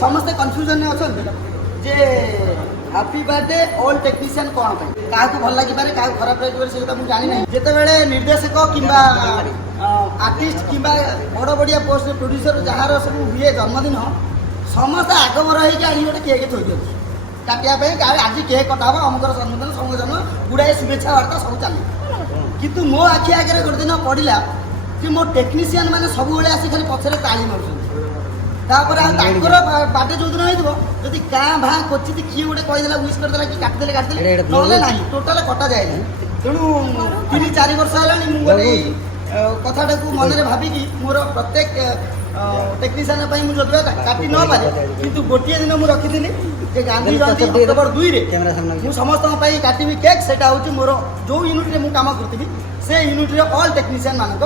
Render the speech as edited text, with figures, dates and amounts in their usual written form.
समस्ते कन्फ्यूजन अछंती जे happy birthday all technician कौन क्या भल लगे क्या खराब लगे से मुझे जानी ना जिते निर्देशक कि आर्टिस्ट कि बड़ बढ़िया पोस्ट प्रोड्यूसर जार सब हुए जन्मदिन समस्त आगमर होगी गोटे केक थोड़ी दिखाँ काटापी आज केक कटा अमुकर जन्मदिन समूह जन्म गुड़ाए शुभेच्छा वार्ता सब चले कितु मो आखि आगे गोटे दिन पड़ा कि मो टेक्नीशियन मैंने सब आसी खाली पछरे ताली मार बार्डे जो दिन होती क्या भाँ क्वचित किए गोटे कहीदेला विश करदेला कि काटिदेले ना टोटाल कटा जाए तेणु 3-4 वर्ष है गोटे कथाटा को मन में भाविकी मोर प्रत्येक टेक्नीशियन मुझे काटि न पारे किंतु गोटे दिन मुझे रखी गांधी जयंती अक्टोबर 2 समस्त काटि केक से मोर जो यूनिट में काम करी से यूनिट ऑल टेक्नीशियन मानक